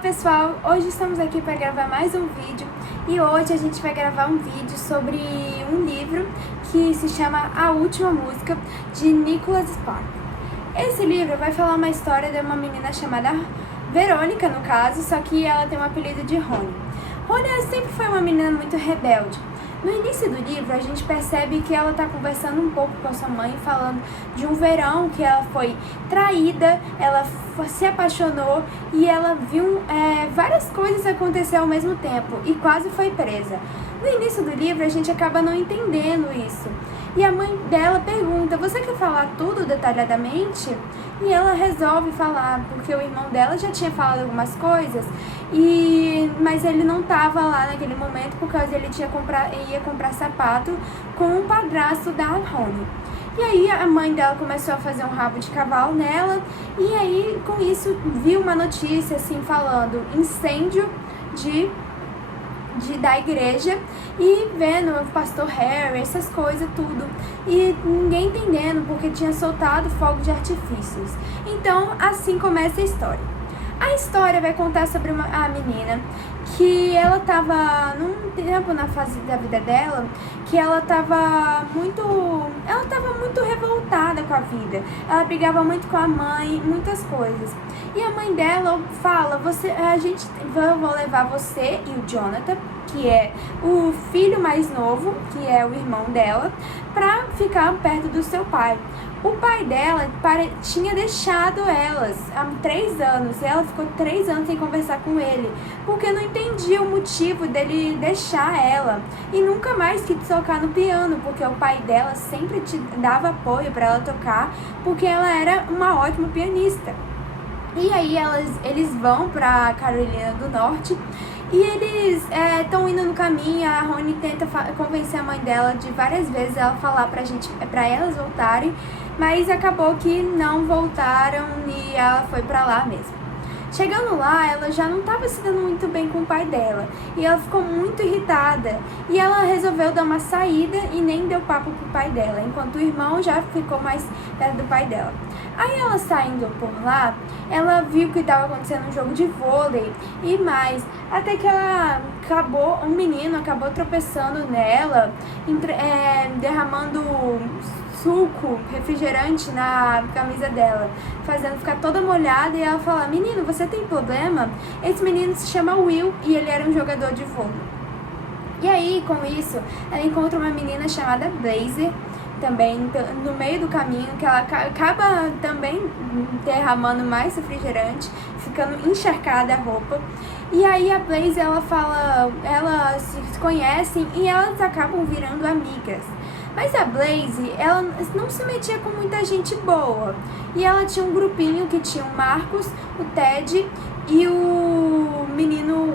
pessoal, hoje estamos aqui para gravar mais um vídeo e hoje a gente vai gravar um vídeo sobre um livro que se chama A Última Música, de Nicholas Sparks. Esse livro vai falar uma história de uma menina chamada Verônica, no caso, só que ela tem um apelido de Rony. Rony sempre foi uma menina muito rebelde. No início do livro, a gente percebe que ela está conversando um pouco com a sua mãe, falando de um verão que ela foi traída, ela se apaixonou e ela viu várias coisas acontecer ao mesmo tempo e quase foi presa. No início do livro, a gente acaba não entendendo isso. E a mãe dela pergunta, você quer falar tudo detalhadamente? E ela resolve falar, porque o irmão dela já tinha falado algumas coisas, mas ele não estava lá naquele momento, porque ele ia comprar sapato com o padrasto da Rony. E aí a mãe dela começou a fazer um rabo de cavalo nela, e aí com isso viu uma notícia assim falando incêndio da igreja e vendo o pastor Harry, essas coisas tudo, e ninguém entendendo porque tinha soltado fogo de artifícios. Então assim começa a história. A história vai contar sobre a menina que ela estava num tempo na fase da vida dela que ela estava muito revoltada com a vida. Ela brigava muito com a mãe, muitas coisas. E a mãe dela fala, eu vou levar você e o Jonathan, que é o filho mais novo, que é o irmão dela, pra ficar perto do seu pai. O pai dela tinha deixado elas há 3 anos, e ela ficou 3 anos sem conversar com ele, porque não entendia o motivo dele deixar ela, e nunca mais quis tocar no piano, porque o pai dela sempre dava apoio para ela tocar, porque ela era uma ótima pianista. E aí eles vão pra Carolina do Norte, e eles estão indo no caminho. A Rony tenta convencer a mãe dela de várias vezes ela falar pra elas voltarem, mas acabou que não voltaram e ela foi pra lá mesmo. Chegando lá, ela já não estava se dando muito bem com o pai dela, e ela ficou muito irritada, e ela resolveu dar uma saída e nem deu papo pro pai dela, enquanto o irmão já ficou mais perto do pai dela. Aí ela saindo por lá, ela viu que estava acontecendo um jogo de vôlei e mais, até que um menino acabou tropeçando nela, derramando suco, refrigerante na camisa dela, fazendo ficar toda molhada, e ela fala, menino, você tem problema? Esse menino se chama Will e ele era um jogador de vôlei. E aí, com isso, ela encontra uma menina chamada Blazer, também no meio do caminho, que ela acaba também derramando mais refrigerante, ficando encharcada a roupa. E aí a Blazer, elas se conhecem e elas acabam virando amigas. Mas a Blaze, ela não se metia com muita gente boa. E ela tinha um grupinho que tinha o Marcos, o Ted e o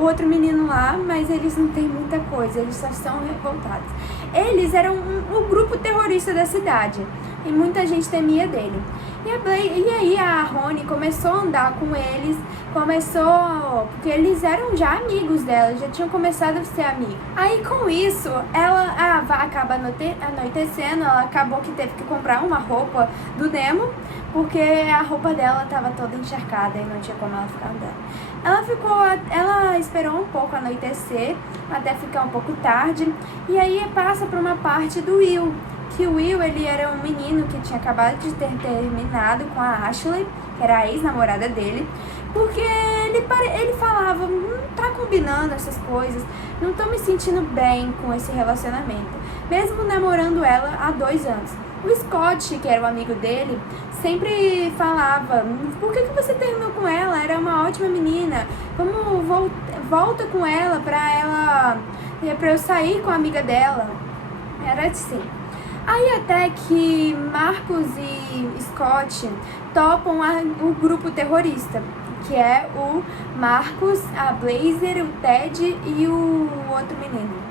outro menino lá, mas eles não têm muita coisa, eles só são revoltados. Eles eram o grupo terrorista da cidade e muita gente temia dele. E aí a Rony começou a andar com eles, porque eles eram já amigos dela, já tinham começado a ser amigos. Aí com isso, ela acaba anoitecendo, ela acabou que teve que comprar uma roupa do Nemo, porque a roupa dela estava toda encharcada e não tinha como ela ficar andando. Ela esperou um pouco anoitecer, até ficar um pouco tarde, e aí passa por uma parte do Will, que o Will, ele era um menino que tinha acabado de ter terminado com a Ashley, que era a ex-namorada dele, porque ele falava, não tá combinando essas coisas, não tô me sentindo bem com esse relacionamento, mesmo namorando ela há 2 anos. O Scott, que era o amigo dele, sempre falava, por que você terminou com ela? Era uma ótima menina, volta com ela pra eu sair com a amiga dela. Era assim. Aí até que Marcos e Scott topam o grupo terrorista, que é o Marcos, a Blazer, o Ted e o outro menino.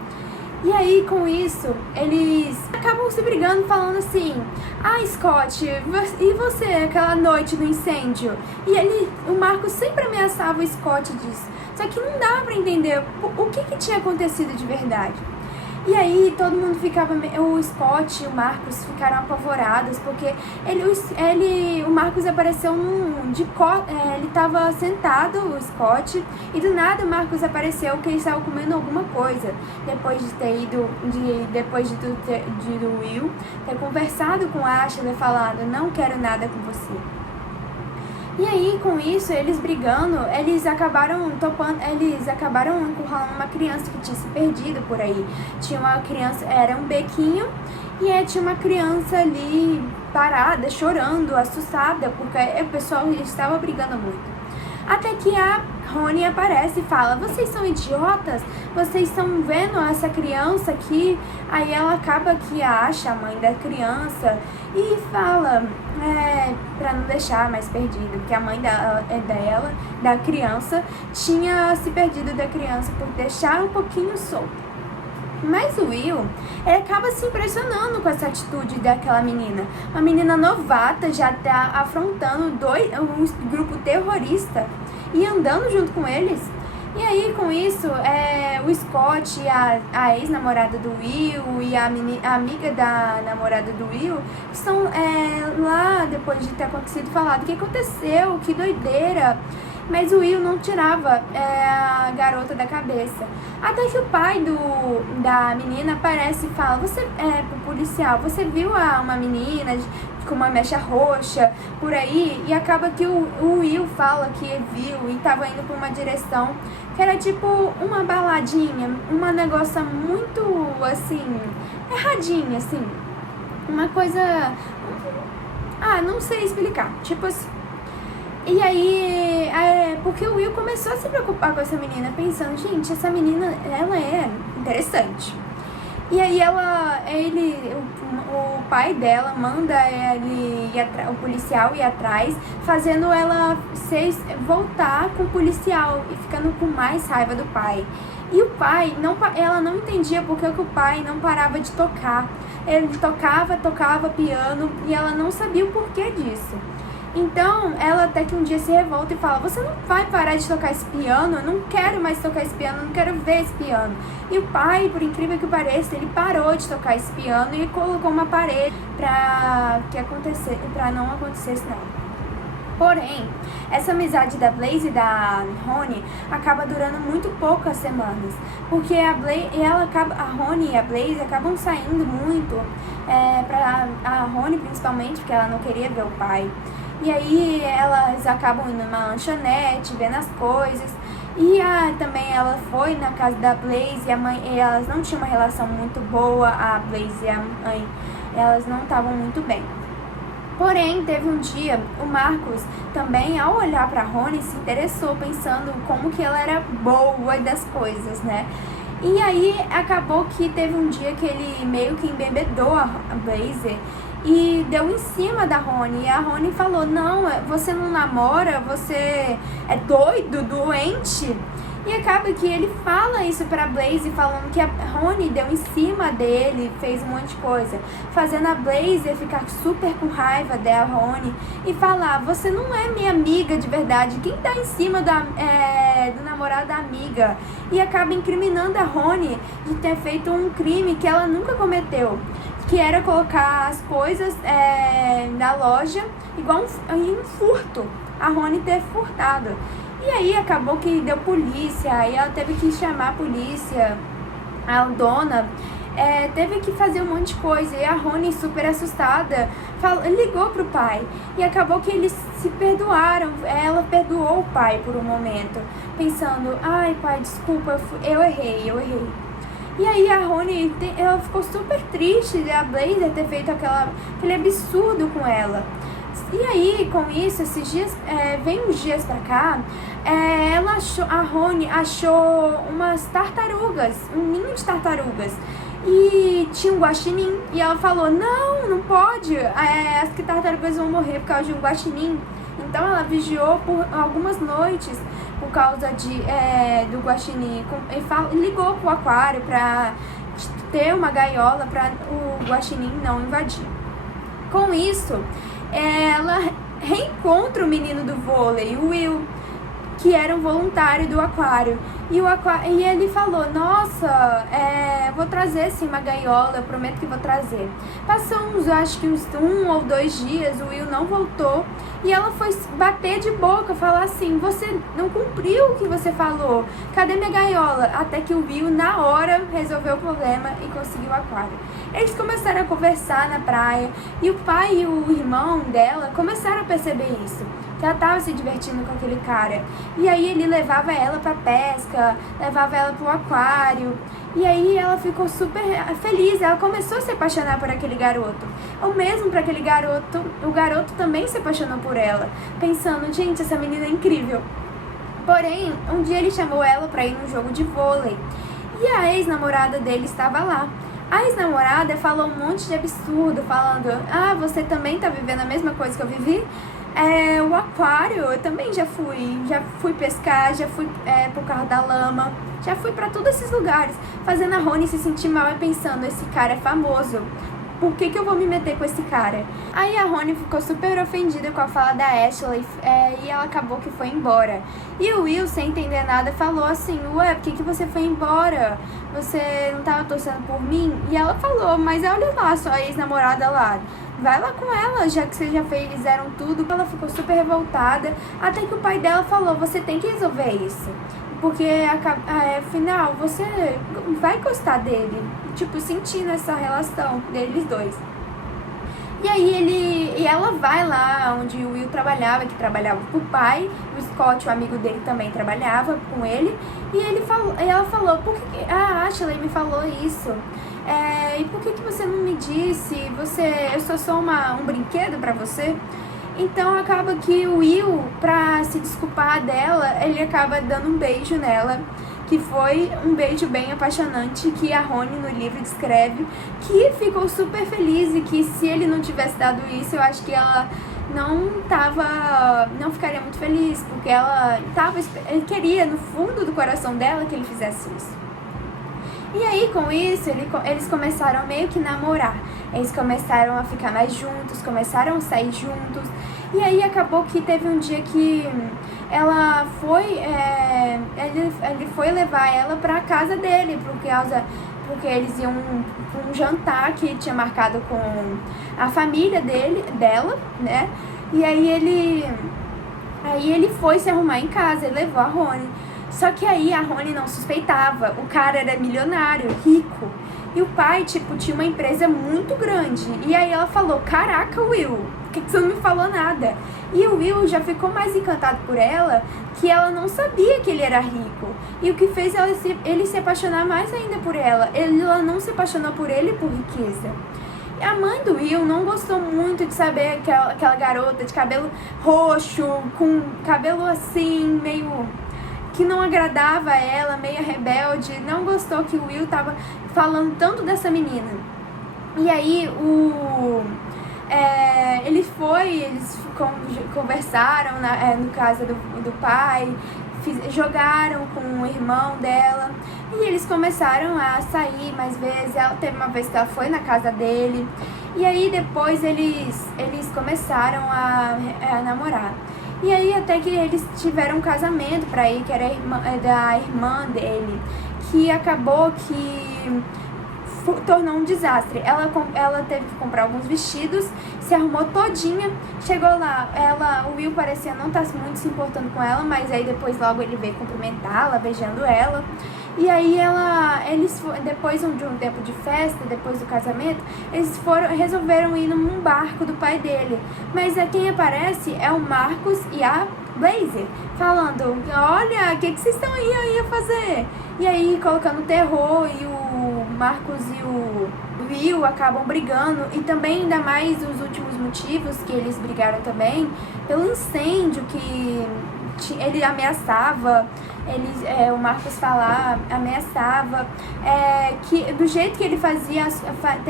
E aí, com isso, eles acabam se brigando, falando assim, Scott, e você, aquela noite do incêndio? E o Marcos sempre ameaçava o Scott disso, só que não dava pra entender o que tinha acontecido de verdade. E aí todo mundo ficava, o Scott e o Marcus ficaram apavorados, porque o Marcus apareceu ele estava sentado, o Scott, e do nada o Marcus apareceu que ele estava comendo alguma coisa, depois de ter ido, do Will ter conversado com a Ashley, falado, não quero nada com você. E aí, com isso, eles brigando, eles acabaram encurralando uma criança que tinha se perdido por aí. Tinha uma criança, era um bequinho, e aí tinha uma criança ali parada, chorando, assustada, porque o pessoal estava brigando muito. Até que a Rony aparece e fala, vocês são idiotas? Vocês estão vendo essa criança aqui? Aí ela acaba que acha a mãe da criança e fala, pra não deixar mais perdido, porque a mãe da criança, tinha se perdido da criança por deixar um pouquinho solto. Mas o Will, ele acaba se impressionando com essa atitude daquela menina. Uma menina novata, já tá afrontando um grupo terrorista e andando junto com eles. E aí, com isso, o Scott e a ex-namorada do Will e a amiga da namorada do Will estão lá, depois de ter acontecido, falado o que aconteceu, que doideira. Mas o Will não tirava a garota da cabeça. Até que o pai da menina aparece e fala, pro policial, você viu uma menina com uma mecha roxa por aí? E acaba que o Will fala que viu e estava indo para uma direção que era tipo uma baladinha, um negócio muito, assim, erradinha, assim. Uma coisa... não sei explicar. Tipo assim... E aí, porque o Will começou a se preocupar com essa menina, pensando, gente, essa menina, ela é interessante. E aí o pai dela manda o policial ir atrás, fazendo ela voltar com o policial e ficando com mais raiva do pai. E o pai, ela não entendia porque que o pai não parava de tocar. Ele tocava piano e ela não sabia o porquê disso. Então, ela até que um dia se revolta e fala, você não vai parar de tocar esse piano? Eu não quero mais tocar esse piano, eu não quero ver esse piano. E o pai, por incrível que pareça, ele parou de tocar esse piano e colocou uma parede pra não acontecesse nada. Porém, essa amizade da Blaze e da Rony acaba durando muito poucas semanas, porque a Rony e a Blaze acabam saindo muito, a Rony principalmente, porque ela não queria ver o pai. E aí elas acabam indo numa lanchonete, vendo as coisas. E também ela foi na casa da Blaze e a mãe, elas não tinham uma relação muito boa, a Blaze e a mãe, elas não estavam muito bem. Porém, teve um dia, o Marcus também, ao olhar pra Rony, se interessou, pensando como que ela era boa das coisas, né? E aí, acabou que teve um dia que ele meio que embebedou a Blaze e deu em cima da Rony. E a Rony falou, não, você não namora, você é doido, doente. E acaba que ele fala isso pra Blaze, falando que a Rony deu em cima dele, fez um monte de coisa, fazendo a Blaze ficar super com raiva da Rony e falar, você não é minha amiga de verdade, quem tá em cima do namorado da amiga? E acaba incriminando a Rony de ter feito um crime que ela nunca cometeu, que era colocar as coisas na loja, igual um furto, a Rony ter furtado. E aí acabou que deu polícia, aí ela teve que chamar a polícia, a dona teve que fazer um monte de coisa. E a Rony, super assustada, ligou pro pai. E acabou que eles se perdoaram, ela perdoou o pai por um momento, pensando, ai pai, desculpa, eu errei. E aí a Rony, ela ficou super triste de a Blaze ter feito aquele absurdo com ela. E aí, com isso, esses dias, vem uns dias pra cá, a Rony achou umas tartarugas, um ninho de tartarugas. E tinha um guaxinim, e ela falou, não pode, as tartarugas vão morrer por causa de um guaxinim. Então ela vigiou por algumas noites por causa do guaxinim, e ligou pro aquário pra ter uma gaiola pra o guaxinim não invadir. Com isso, ela reencontra o menino do vôlei, o Will. que era um voluntário do aquário. E ele falou, nossa, vou trazer sim uma gaiola, eu prometo que vou trazer. Passou acho que uns 1 ou 2 dias, o Will não voltou. E ela foi bater de boca, falar assim, você não cumpriu o que você falou, cadê minha gaiola? Até que o Will, na hora, resolveu o problema e conseguiu o aquário. Eles começaram a conversar na praia, e o pai e o irmão dela começaram a perceber isso, que ela estava se divertindo com aquele cara. E aí ele levava ela pra pesca, levava ela pro aquário. E aí ela ficou super feliz, ela começou a se apaixonar por aquele garoto. Ou mesmo para aquele garoto, o garoto também se apaixonou por ela, pensando, gente, essa menina é incrível. Porém, um dia ele chamou ela para ir num jogo de vôlei. E a ex-namorada dele estava lá. A ex-namorada falou um monte de absurdo, falando, você também tá vivendo a mesma coisa que eu vivi? O aquário, eu também já fui pescar, já fui pro carro da lama, já fui pra todos esses lugares, fazendo a Rony se sentir mal e pensando, esse cara é famoso, por que eu vou me meter com esse cara? Aí a Rony ficou super ofendida com a fala da Ashley, e ela acabou que foi embora. E o Will, sem entender nada, falou assim, ué, por que você foi embora? Você não tava torcendo por mim? E ela falou, mas olha lá, sua ex-namorada lá, vai lá com ela, já que vocês já fizeram tudo. Ela ficou super revoltada, até que o pai dela falou, você tem que resolver isso, porque afinal você vai gostar dele, tipo, sentindo essa relação deles dois. E aí ela vai lá onde o Will trabalhava, que trabalhava com o pai, o Scott, o amigo dele, também trabalhava com ele, e ela falou, por que a Ashley me falou isso? E por que você não me disse? Eu sou só um brinquedo pra você? Então acaba que o Will, pra se desculpar dela, ele acaba dando um beijo nela, que foi um beijo bem apaixonante, que a Rony no livro descreve, que ficou super feliz, e que se ele não tivesse dado isso, eu acho que ela não ficaria muito feliz, porque ele queria no fundo do coração dela que ele fizesse isso. E aí, com isso, eles começaram meio que namorar. Eles começaram a ficar mais juntos, começaram a sair juntos. E aí, acabou que teve um dia que ele foi levar ela pra casa dele, porque eles iam pra um jantar que tinha marcado com a família dela, né? E aí ele foi se arrumar em casa, ele levou a Rony. Só que aí a Rony não suspeitava, o cara era milionário, rico, e o pai, tinha uma empresa muito grande. E aí ela falou, caraca, Will, por que você não me falou nada? E o Will já ficou mais encantado por ela, que ela não sabia que ele era rico. E o que fez ele se apaixonar mais ainda por ela. Ela não se apaixonou por ele por riqueza. E a mãe do Will não gostou muito de saber aquela garota de cabelo roxo, com cabelo assim, meio que não agradava a ela, meio rebelde, não gostou que o Will tava falando tanto dessa menina. E aí eles conversaram no casa do pai, jogaram com o irmão dela, e eles começaram a sair mais vezes. Teve uma vez que ela foi na casa dele, e aí depois eles começaram a namorar. E aí até que eles tiveram um casamento pra ir, que era da irmã dele, que acabou que tornou um desastre. Ela teve que comprar alguns vestidos, se arrumou todinha, chegou lá, o Will parecia não estar muito se importando com ela, mas aí depois logo ele veio cumprimentá-la, beijando ela. E aí depois de um tempo de festa, depois do casamento, eles resolveram ir num barco do pai dele. Mas quem aparece é o Marcus e a Blazer, falando, olha, o que vocês estão aí a fazer? E aí colocando terror, e o Marcus e o Will acabam brigando, e também ainda mais os últimos motivos que eles brigaram também, pelo incêndio que ele ameaçava, o Marcus ameaçava, que do jeito que ele fazia,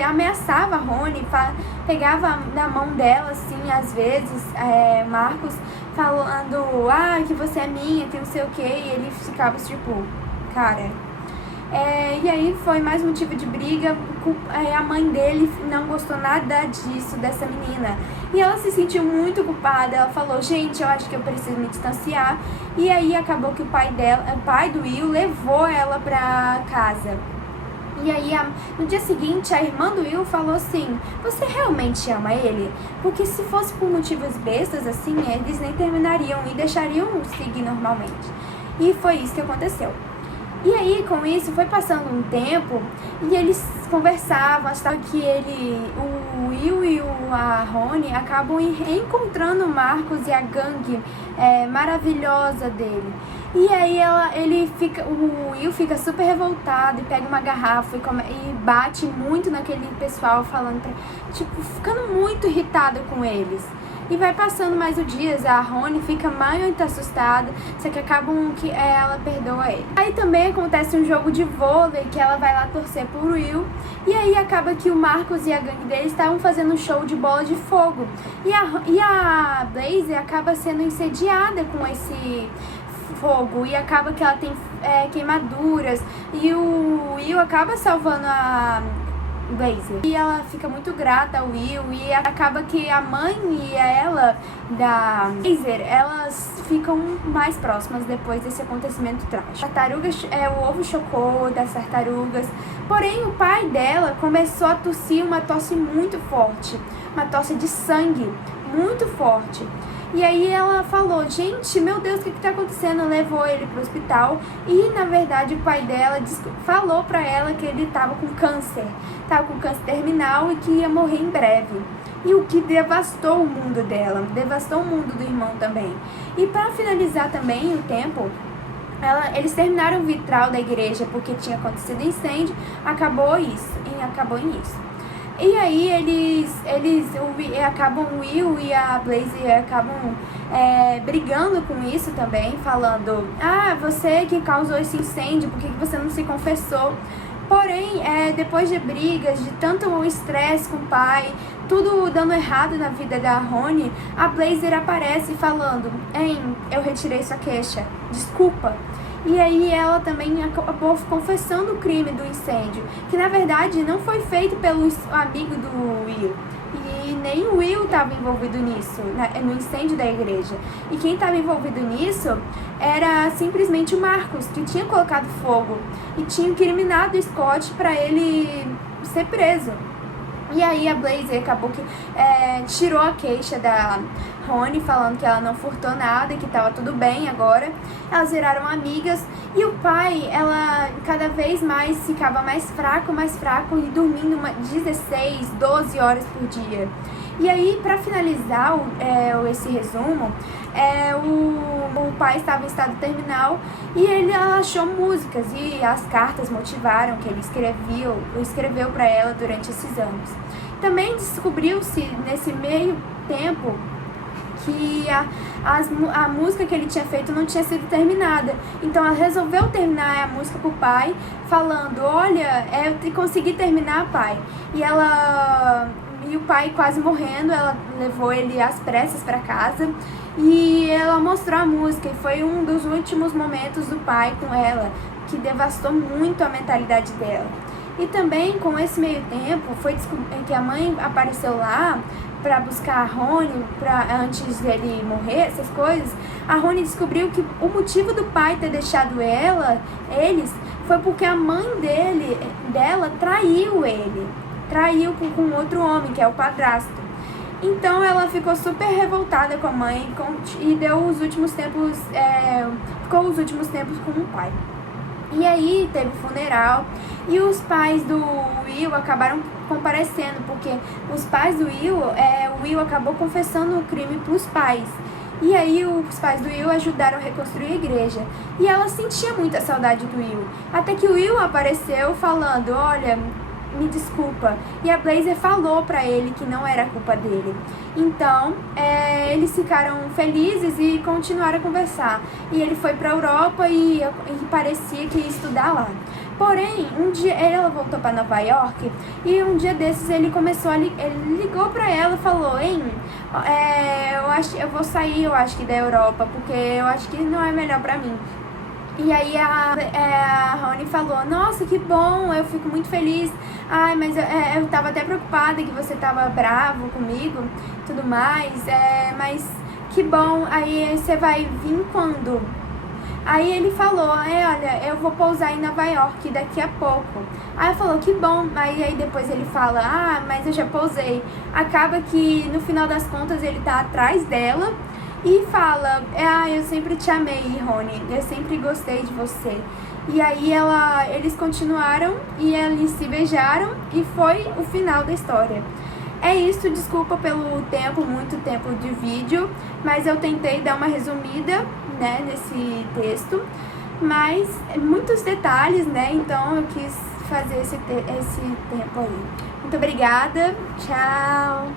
ameaçava a Rony, pegava na mão dela, assim, às vezes, Marcus falando, que você é minha, que não sei o que, e ele ficava tipo, cara, E aí foi mais motivo de briga. A mãe dele não gostou nada disso, dessa menina. E ela se sentiu muito culpada. Ela falou, gente, eu acho que eu preciso me distanciar. E aí acabou que o pai do Will levou ela pra casa. E aí, no dia seguinte, a irmã do Will falou assim, você realmente ama ele? Porque se fosse por motivos bestas, assim, eles nem terminariam e deixariam seguir normalmente. E foi isso que aconteceu. E aí, com isso, foi passando um tempo e eles conversavam, achavam que o Will e a Rony acabam reencontrando o Marcos e a gangue maravilhosa dele. E aí o Will fica super revoltado e pega uma garrafa e bate muito naquele pessoal, ficando muito irritado com eles. E vai passando mais os dias, a Rony fica muito assustada, só que acabam que ela perdoa ele. Aí também acontece um jogo de vôlei, que ela vai lá torcer por Will, e aí acaba que o Marcos e a gangue dele estavam fazendo um show de bola de fogo. E a Blaze acaba sendo incendiada com esse fogo, e acaba que ela tem queimaduras, e o Will acaba salvando a Blaze. E ela fica muito grata ao Will, e acaba que a mãe e ela da Blazer, elas ficam mais próximas depois desse acontecimento trágico. O ovo chocou das tartarugas, porém o pai dela começou a tossir uma tosse muito forte, uma tosse de sangue muito forte. E aí ela falou, gente, meu Deus, o que tá acontecendo? Levou ele pro hospital e, na verdade, o pai dela falou pra ela que ele tava com câncer terminal e que ia morrer em breve. E o que devastou o mundo dela, devastou o mundo do irmão também. E para finalizar também o tempo, eles terminaram o vitral da igreja porque tinha acontecido incêndio, acabou em isso. E aí o Will e a Blaze acabam brigando com isso também, falando, você que causou esse incêndio, por que você não se confessou? Porém, depois de brigas, de tanto estresse com o pai, tudo dando errado na vida da Rony, a Blazer aparece falando, eu retirei sua queixa, desculpa. E aí ela também acabou confessando o crime do incêndio, que na verdade não foi feito pelo amigo do Will. E nem o Will estava envolvido nisso, no incêndio da igreja. E quem estava envolvido nisso era simplesmente o Marcos, que tinha colocado fogo e tinha incriminado o Scott para ele ser preso. E aí a Blaze acabou que tirou a queixa da Rony, falando que ela não furtou nada e que estava tudo bem agora. Elas viraram amigas e o pai, ela cada vez mais ficava mais fraco e dormindo 16, 12 horas por dia. E aí, para finalizar esse resumo, o pai estava em estado terminal e ela achou músicas e as cartas motivaram que ele escreveu para ela durante esses anos. Também descobriu-se nesse meio tempo que a música que ele tinha feito não tinha sido terminada. Então ela resolveu terminar a música pro pai, falando, olha, eu consegui terminar, pai. E o pai quase morrendo, ela levou ele às pressas para casa e ela mostrou a música. E foi um dos últimos momentos do pai com ela, que devastou muito a mentalidade dela. E também, com esse meio tempo, foi que a mãe apareceu lá para buscar a Rony, antes dele morrer, essas coisas. A Rony descobriu que o motivo do pai ter deixado eles foi porque a mãe dela traiu ele. Traiu com outro homem, que é o padrasto. Então ela ficou super revoltada com a mãe e ficou os últimos tempos com o pai. E aí teve o funeral e os pais do Will acabaram comparecendo, porque os pais do o Will acabou confessando o crime para os pais. E aí os pais do Will ajudaram a reconstruir a igreja. E ela sentia muita saudade do Will. Até que o Will apareceu falando, olha, me desculpa. E a Blazer falou pra ele que não era culpa dele. Então, eles ficaram felizes e continuaram a conversar. E ele foi pra Europa e parecia que ia estudar lá. Porém, um dia ela voltou pra Nova York e um dia desses ele ligou pra ela e falou, eu vou sair, eu acho que da Europa, porque eu acho que não é melhor pra mim. E aí a Rony falou, nossa, que bom, eu fico muito feliz. Ai, mas eu tava até preocupada que você tava bravo comigo, tudo mais. Mas que bom, aí você vai vir quando? Aí ele falou, olha, eu vou pousar em Nova York daqui a pouco. Aí ela falou, que bom. Aí depois ele fala, mas eu já pousei. Acaba que no final das contas ele tá atrás dela e fala, eu sempre te amei, Rony, eu sempre gostei de você. E aí eles continuaram e eles se beijaram e foi o final da história. É isso, desculpa pelo muito tempo de vídeo, mas eu tentei dar uma resumida, né, nesse texto, mas muitos detalhes, né, então eu quis fazer esse tempo aí. Muito obrigada, tchau!